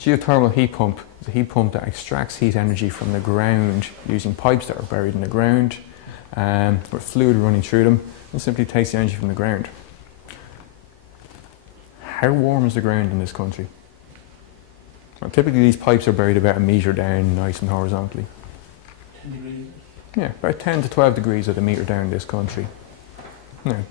Geothermal heat pump is a heat pump that extracts heat energy from the ground using pipes that are buried in the ground with fluid running through them, and simply takes the energy from the ground. How warm is the ground in this country? Well, typically these pipes are buried about 1 metre down, nice and horizontally. 10 degrees? Yeah, about 10 to 12 degrees at 1 metre down in this country. Now,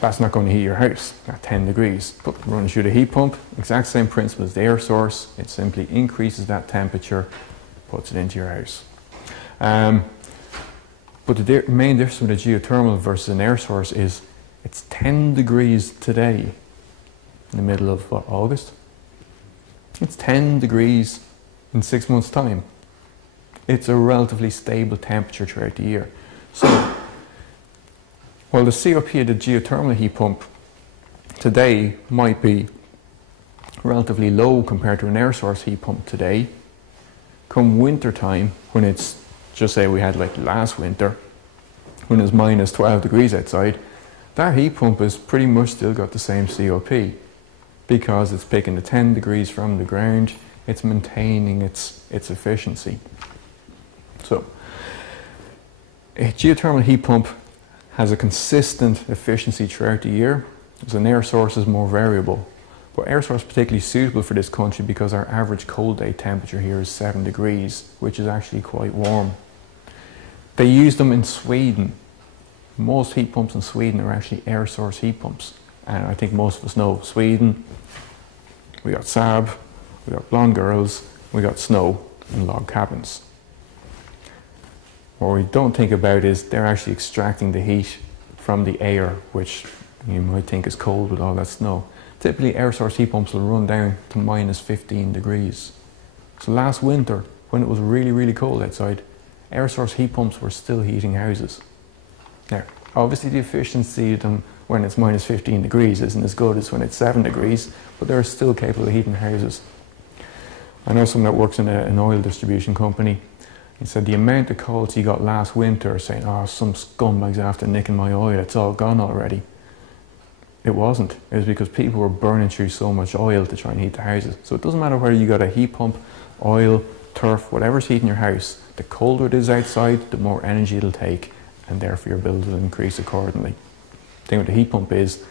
that's not going to heat your house at 10 degrees, but running through the heat pump, exact same principle as the air source, it simply increases that temperature, puts it into your house. But the main difference with a geothermal versus an air source is it's 10 degrees today, in the middle of what, August? It's 10 degrees in 6 months' time. It's a relatively stable temperature throughout the year. So, while the COP of the geothermal heat pump today might be relatively low compared to an air source heat pump today, come winter time, when it's, just say we had like last winter, when it's minus 12 degrees outside, that heat pump has pretty much still got the same COP, because it's picking the 10 degrees from the ground, it's maintaining its efficiency. So, a geothermal heat pump has a consistent efficiency throughout the year, as an air source is more variable. But air source is particularly suitable for this country because our average cold day temperature here is 7 degrees, which is actually quite warm. They use them in Sweden. Most heat pumps in Sweden are actually air source heat pumps. And I think most of us know Sweden, we got Saab, we got blonde girls, we got snow and log cabins. What we don't think about is they're actually extracting the heat from the air, which you might think is cold with all that snow. Typically air source heat pumps will run down to minus 15 degrees. So last winter, when it was really, really cold outside, air source heat pumps were still heating houses. Now, obviously the efficiency of them when it's minus 15 degrees isn't as good as when it's 7 degrees, but they're still capable of heating houses. I know someone that works in an oil distribution company. He said the amount of calls he got last winter saying, oh, some scumbag's after nicking my oil, it's all gone already. It wasn't. It was because people were burning through so much oil to try and heat the houses. So it doesn't matter whether you got a heat pump, oil, turf, whatever's heating your house, the colder it is outside, the more energy it'll take, and therefore your bill will increase accordingly. The thing with the heat pump is,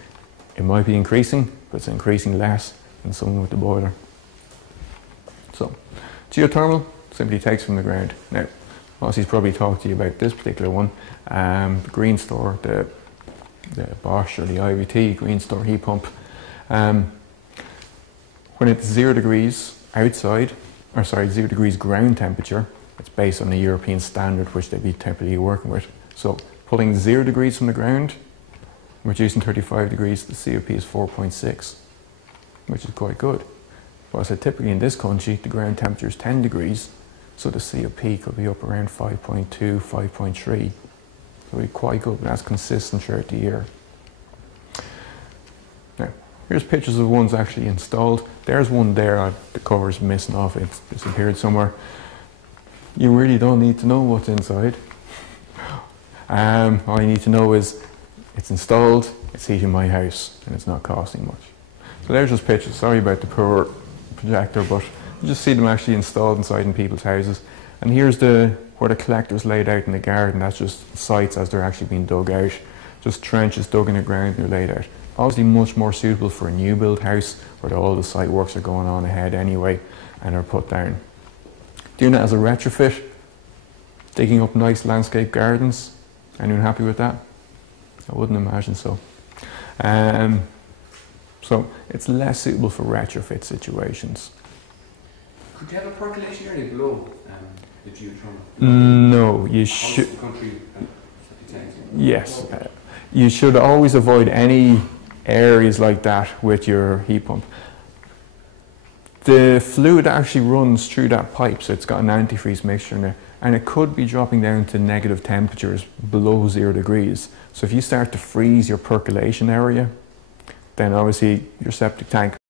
it might be increasing, but it's increasing less than something with the boiler. So, geothermal simply takes from the ground. Now, Ossie's probably talked to you about this particular one, the Green Store, the Bosch or the IVT Green Store heat pump. When it's 0 degrees outside, or sorry, 0 degrees ground temperature, it's based on the European standard which they'd be typically working with. So, pulling 0 degrees from the ground, reducing 35 degrees, the COP is 4.6, which is quite good. But I said typically in this country, the ground temperature is 10 degrees, so the COP could be up around 5.2, 5.3. So it'd be quite good, but that's consistent throughout the year. Now, here's pictures of ones actually installed. There's one there, the cover's missing off, it's disappeared somewhere. You really don't need to know what's inside. All you need to know is it's installed, it's heating my house, and it's not costing much. So there's just pictures. Sorry about the poor projector, but you just see them actually installed inside in people's houses. And here's where the collector's laid out in the garden. That's just sites as they're actually being dug out. Just trenches dug in the ground and they're laid out. Obviously much more suitable for a new build house where all the site works are going on ahead anyway and are put down. Doing it as a retrofit, digging up nice landscape gardens. Anyone happy with that? I wouldn't imagine so. So it's less suitable for retrofit situations. Could you have a percolation area below the geothermal? No, you should. Yes, you should always avoid any areas like that with your heat pump. The fluid actually runs through that pipe, so it's got an antifreeze mixture in there, and it could be dropping down to negative temperatures below 0 degrees. So if you start to freeze your percolation area, then obviously your septic tank